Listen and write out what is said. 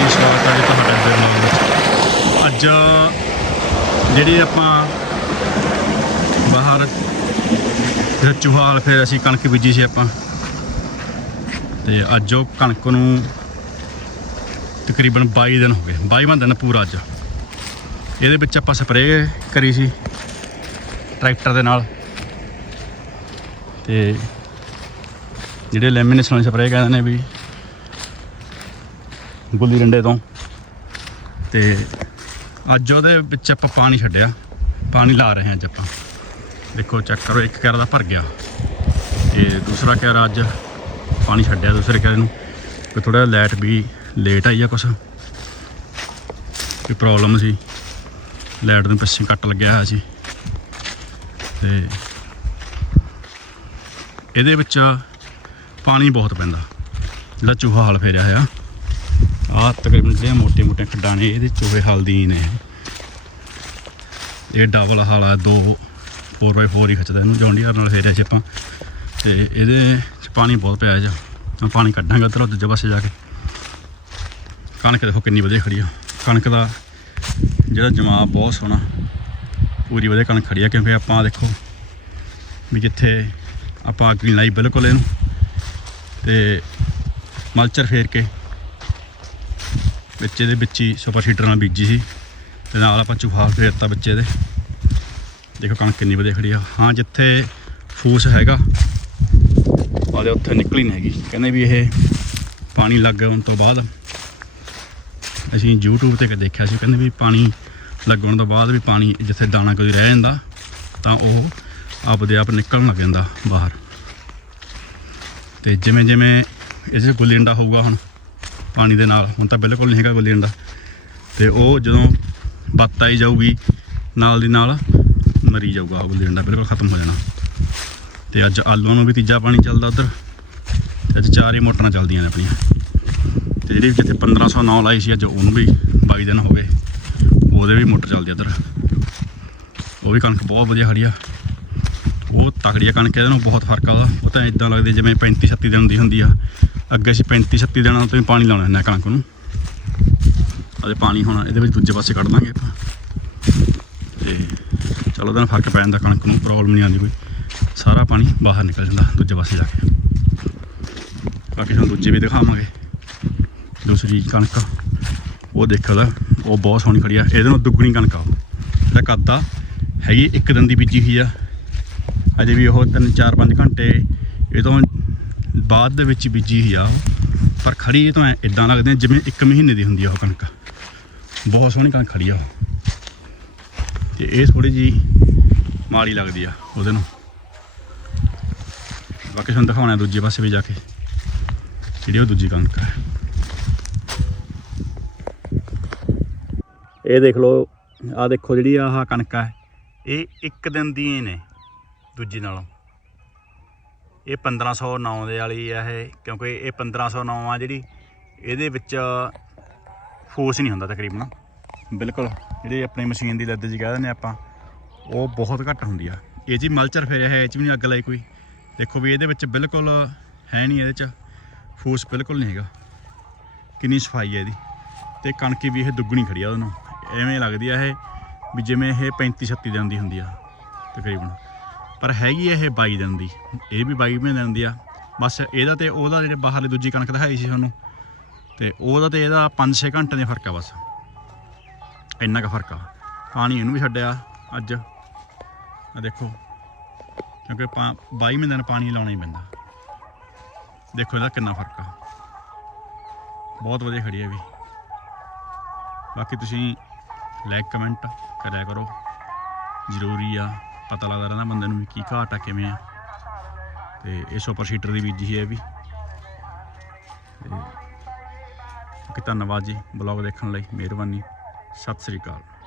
ਜੀ ਸਵਾਗਤ ਹੈ ਜੀ ਦੇ ਵਲੌਗ ਅੱਜ ਜਿਹੜੇ ਆਪਾਂ ਬਾਹਰ ਜਿਹੜਾ ਚੁਹਾਲ ਫਿਰ ਅਸੀਂ ਕਣਕ ਬੀਜੀ ਸੀ ਆਪਾਂ। ਤੇ ਅੱਜ ਉਹ ਕਣਕ ਨੂੰ ਤਕਰੀਬਨ 22 ਦਿਨ ਹੋ ਗਏ। 22ਵਾਂ ਦਿਨ ਪੂਰਾ ਅੱਜ। ਇਹਦੇ ਵਿੱਚ ਆਪਾਂ ਸਪਰੇਅ ਕਰੀ ਸੀ ਟਰੈਕਟਰ ਦੇ ਨਾਲ। ਤੇ ਜਿਹੜੇ ਲੈਮੀਨੇਸ਼ਨ ਸਪਰੇਅ ਕਹਿੰਦੇ ਨੇ ਵੀ ਗੁੱਲੀ ਡੰਡੇ ਤੋਂ। ਤੇ ਅੱਜ ਉਹਦੇ ਵਿੱਚ ਆਪਾਂ ਪਾਣੀ ਛੱਡਿਆ। ਪਾਣੀ ਲਾ ਰਹੇ ਹਾਂ ਅੱਜ ਆਪਾਂ। ਦੇਖੋ ਚੈੱਕ ਕਰੋ, ਇੱਕ ਕਿਆਰਾ ਦਾ ਭਰ ਗਿਆ। ਤੇ ਦੂਸਰਾ ਕਿਆਰਾ ਅੱਜ ਪਾਣੀ ਛੱਡਿਆ ਦੂਸਰੇ ਕਿਆਰੇ ਨੂੰ। ਕਿ ਥੋੜਾ ਲਾਈਟ ਵੀ ਲੇਟ ਆਈ ਆ ਕੁਛ। ਕੋਈ ਪ੍ਰੋਬਲਮ ਸੀ। ਲਾਈਟ ਨੂੰ ਪਿੱਛੇ ਕੱਟ ਲੱਗਿਆ ਹੋਇਆ ਸੀ। ਤੇ ਇਹਦੇ ਵਿੱਚ ਪਾਣੀ ਬਹੁਤ ਪੈਂਦਾ। ਜਿਹੜਾ ਚੂਹਾ ਹਾਲ ਫੇਰਿਆ ਹੋਇਆ। ਆਹ ਤਕਰੀਬਨ ਜਿਹੜੀਆਂ ਮੋਟੇ ਮੋਟੇ ਖੱਡਾਂ ਨੇ, ਇਹਦੇ ਚੂਹੇ ਹਲਦੀ ਨੇ। ਇਹ ਡਬਲ ਹਲ ਆ, ਦੋ 4x4 ਹੀ ਖਿੱਚਦਾ ਇਹਨੂੰ ਜੌਂਡੀਆਰ ਨਾਲ ਫੇਰਿਆ ਸੀ ਆਪਾਂ। ਤੇ ਇਹਦੇ ਚ ਪਾਣੀ ਬਹੁਤ ਪਿਆ ਜਾ ਮੈਂ ਪਾਣੀ ਕੱਢਾਂਗਾ ਉੱਧਰ ਦੂਜੇ ਪਾਸੇ ਜਾ ਕੇ। ਕਣਕ ਦੇਖੋ ਕਿੰਨੀ ਵਧੀਆ ਖੜੀ ਆ। ਕਣਕ ਦਾ ਜਿਹੜਾ ਜਮਾਂ ਬਹੁਤ ਸੋਹਣਾ। ਪੂਰੀ ਵਧੀਆ ਕਣਕ ਖੜੀ ਆ, ਕਿਉਂਕਿ ਆਪਾਂ ਦੇਖੋ ਵੀ ਜਿੱਥੇ ਆਪਾਂ ਅੱਗ ਨਹੀਂ ਲਾਈ ਬਿਲਕੁਲ ਇਹਨੂੰ ਤੇ ਮਲਚਰ ਫੇਰ ਕੇ ਵਿੱਚ ਇਹਦੇ ਵਿੱਚ ਹੀ ਸੁਪਰ ਸੀਡਰ ਨਾਲ ਬੀਜੀ ਸੀ ਤੇ ਨਾਲ ਆਪਾਂ ਚੂਹਾ ਫੇਰਤਾ ਬੱਚੇ ਦੇ। ਦੇਖੋ ਕਣਕ ਕਿੰਨੀ ਵਧੀਆ ਖੜੀ ਆ। ਹਾਂ, ਜਿੱਥੇ ਫੂਸ ਹੈਗਾ ਉਹਦੇ ਉੱਥੇ ਨਿਕਲੀ ਨਹੀਂ ਹੈਗੀ। ਕਹਿੰਦੇ ਵੀ ਇਹ ਪਾਣੀ ਲੱਗਣ ਤੋਂ ਬਾਅਦ ਅਸੀਂ YouTube ਤੇ ਦੇਖਿਆ ਸੀ। ਕਹਿੰਦੇ ਵੀ ਪਾਣੀ ਲੱਗਣ ਤੋਂ ਬਾਅਦ ਵੀ ਪਾਣੀ ਜਿੱਥੇ ਦਾਣਾ ਕੋਈ ਰਹਿ ਜਾਂਦਾ, ਤਾਂ ਉਹ ਆਪਦੇ ਆਪ ਨਿਕਲਣ ਲੱਗ ਜਾਂਦਾ ਬਾਹਰ। ਤੇ ਜਿਵੇਂ ਜਿਵੇਂ ਇਹ 'ਚ ਗੁੱਲੀ ਡੰਡਾ ਹੋਊਗਾ ਹੁਣ ਪਾਣੀ ਦੇ ਨਾਲ। ਹੁਣ ਤਾਂ ਬਿਲਕੁਲ ਨਹੀਂ ਹੈਗਾ ਗੁੱਲੀ ਡੰਡਾ ਤੇ ਉਹ ਜਦੋਂ ਬੱਤ ਆਈ ਜਾਊਗੀ, ਨਾਲ ਦੀ ਨਾਲ ਮਰੀ ਜਾਊਗਾ ਗੁੱਲੀ ਡੰਡਾ ਬਿਲਕੁਲ ਖਤਮ ਹੋ ਜਾਣਾ। ਤੇ ਅੱਜ ਆਲੂਆਂ ਨੂੰ ਵੀ ਤੀਜਾ ਪਾਣੀ ਚੱਲਦਾ ਉਧਰ। ਤੇ ਅੱਜ ਚਾਰ ਹੀ ਮੋਟਰਾਂ ਚੱਲਦੀਆਂ ਨੇ ਆਪਣੀਆਂ। ਤੇ ਜਿਹੜੀ ਜਿੱਥੇ 1509 ਲਾਈ ਸੀ, ਅੱਜ ਉਹਨੂੰ ਵੀ 22 ਦਿਨ ਹੋ ਗਏ। ਉਹਦੇ ਵੀ ਮੋਟਰ ਚੱਲਦੀ ਉਧਰ। ਉਹ ਵੀ ਕਣਕ ਬਹੁਤ ਵਧੀਆ ਖੜੀ ਆ। ਉਹ ਤਕੜੀਆ ਕਣਕ, ਇਹਦੇ ਨਾਲ ਬਹੁਤ ਫ਼ਰਕ ਆ ਉਹ ਤਾਂ ਇਦਾਂ ਲੱਗਦੀ ਜਿਵੇਂ 35 36 ਦਿਨ ਦੀ ਹੁੰਦੀ ਆ। ਅੱਗੇ ਅਸੀਂ 35 36 ਦਿਨਾਂ ਤੋਂ ਹੀ ਪਾਣੀ ਲਾਉਣਾ ਹੁੰਦਾ ਕਣਕ ਨੂੰ। ਅਤੇ ਪਾਣੀ ਹੋਣਾ ਇਹਦੇ ਵਿੱਚ ਦੂਜੇ ਪਾਸੇ ਕੱਢ ਦਾਂਗੇ ਆਪਾਂ। ਤੇ ਚਲੋ ਉਹਦਾ ਫ਼ਰਕ ਪੈ ਜਾਂਦਾ ਕਣਕ ਨੂੰ, ਪ੍ਰੋਬਲਮ ਨਹੀਂ ਆਉਂਦੀ ਕੋਈ। ਸਾਰਾ ਪਾਣੀ ਬਾਹਰ ਨਿਕਲ ਜਾਂਦਾ ਦੂਜੇ ਪਾਸੇ ਜਾ ਕੇ। ਬਾਕੀ ਤੁਹਾਨੂੰ ਦੂਜੇ ਵੀ ਦਿਖਾਵਾਂਗੇ। ਦੂਸਰੀ ਕਣਕ, ਉਹ ਦੇਖੋ ਦਾ ਉਹ ਬਹੁਤ ਸੋਹਣੀ ਖੜੀ ਆ। ਇਹਦੇ ਨਾਲ ਦੁੱਗਣੀ ਕਣਕ ਆ ਉਹ। ਇਹਦਾ ਕੱਦ ਆ ਹੈਗੀ, ਇੱਕ ਦਿਨ ਦੀ ਬੀਜੀ ਹੋਈ ਆ। ਅਜੇ ਵੀ ਉਹ 3-4-5 ਘੰਟੇ, ਇਹ ਤੋਂ ਬਾਅਦ ਦੇ ਵਿੱਚ ਬੀਜੀ ਹੋਈ ਆ ਪਰ ਖੜੀ ਤਾਂ ਤੋਂ ਇਦਾਂ ਲੱਗਦੇ ਜਿਵੇਂ 1 ਮਹੀਨੇ ਦੀ ਹੁੰਦੀ ਆ ਉਹ ਕਣਕ। ਬਹੁਤ ਸੋਹਣੀ ਕਣਕ ਖੜੀ ਆ ਉਹ। ਤੇ ਇਹ ਥੋੜੀ ਜੀ ਮਾੜੀ ਲੱਗਦੀ ਆ ਉਹਦੇ ਨੂੰ। ਬਾਕੀ ਤੁਹਾਨੂੰ ਦਿਖਾਉਣਾ ਦੂਜੇ ਪਾਸੇ ਵੀ ਜਾ ਕੇ, ਜਿਹੜੀ ਉਹ ਦੂਜੀ ਕਣਕ ਹੈ ਇਹ ਦੇਖ ਲਓ ਆ ਦੇਖੋ ਜਿਹੜੀ ਆਹ ਕਣਕ ਹੈ ਇਹ ਇੱਕ ਦਿਨ ਦੀ ਨੇ ਦੂਜੀ ਨਾਲੋਂ। ਇਹ 1509 ਦੇ ਵਾਲੀ ਆ ਇਹ, ਕਿਉਂਕਿ ਇਹ 1509 ਆ ਜਿਹੜੀ, ਇਹਦੇ ਵਿੱਚ ਫੋਰਸ ਨਹੀਂ ਹੁੰਦਾ ਤਕਰੀਬਨ। ਬਿਲਕੁਲ, ਜਿਹੜੀ ਆਪਣੀ ਮਸ਼ੀਨ ਦੀ ਲੱਦ ਜੀ ਕਹਿ ਦਿੰਦੇ ਆਪਾਂ, ਉਹ ਬਹੁਤ ਘੱਟ ਹੁੰਦੀ ਆ। ਇਹ ਜੀ ਮਲਚਰ ਫਿਰਿਆ ਹੈ ਇਹ ਚ ਵੀ ਨਹੀਂ ਅੱਗ ਲਾਈ ਕੋਈ। ਦੇਖੋ ਵੀ ਇਹਦੇ ਵਿੱਚ ਬਿਲਕੁਲ ਹੈ ਨਹੀਂ ਇਹਦੇ ਚ ਫੋਰਸ ਬਿਲਕੁਲ ਨਹੀਂ ਹੈਗਾ। ਕਿੰਨੀ ਸਫ਼ਾਈ ਹੈ ਇਹਦੀ। ਤੇ ਕਣਕੀ ਵੀ ਇਹ ਦੁੱਗਣੀ ਖੜੀ ਆ ਉਹਨੂੰ। ਐਵੇਂ ਲੱਗਦੀ ਆ ਇਹ, ਵੀ ਜਿਵੇਂ ਇਹ 35 36 ਦਿਨ ਦੀ ਹੁੰਦੀ ਆ, ਤਕਰੀਬਨ। ਪਰ ਹੈਗੀ ਆ ਇਹ 22 ਦਿਨ ਦੀ। ਇਹ ਵੀ 22 ਮਹੀਨੇ ਦਿਨ ਦੀ ਆ। ਬਸ ਇਹਦਾ ਤੇ ਉਹਦਾ ਜਿਹੜੇ ਬਾਹਰਲੀ ਦੂਜੀ ਕਣਕ ਦਿਖਾਈ ਸੀ ਤੁਹਾਨੂੰ ਤੇ ਉਹਦਾ ਤੇ ਇਹਦਾ 5-6 ਘੰਟੇ ਦੇ ਫ਼ਰਕ ਆ ਬਸ। ਇੰਨਾ ਕੁ ਫ਼ਰਕ ਆ। ਪਾਣੀ ਇਹਨੂੰ ਵੀ ਛੱਡਿਆ ਅੱਜ। ਆ ਦੇਖੋ, ਕਿਉਂਕਿ ਪਾ 22 ਮਹੀਨੇ ਨੂੰ ਪਾਣੀ ਲਾਉਣਾ ਹੀ ਪੈਂਦਾ। ਦੇਖੋ ਇਹਦਾ ਕਿੰਨਾ ਫ਼ਰਕ ਆ। ਬਹੁਤ ਵਧੀਆ ਖੜੀ ਹੈ ਵੀ। ਬਾਕੀ ਤੁਸੀਂ ਲਾਈਕ, ਕਮੈਂਟ ਕਰਿਆ ਕਰੋ। ਜ਼ਰੂਰੀ ਆ। ਪਤਾ ਲੱਗਦਾ ਰਹਿੰਦਾ ਬੰਦੇ ਨੂੰ ਵੀ ਕੀ ਘਾਟ ਆ, ਕਿਵੇਂ ਆ। ਤੇ ਇਹ ਸੁਪਰ ਸੀਟਰ ਦੀ ਬੀਜੀ ਹੈ ਵੀ। ਤੇ ਧੰਨਵਾਦ ਜੀ ਬਲੌਗ ਦੇਖਣ ਲਈ, ਮਿਹਰਬਾਨੀ। ਸਤਿ ਸ੍ਰੀ ਅਕਾਲ।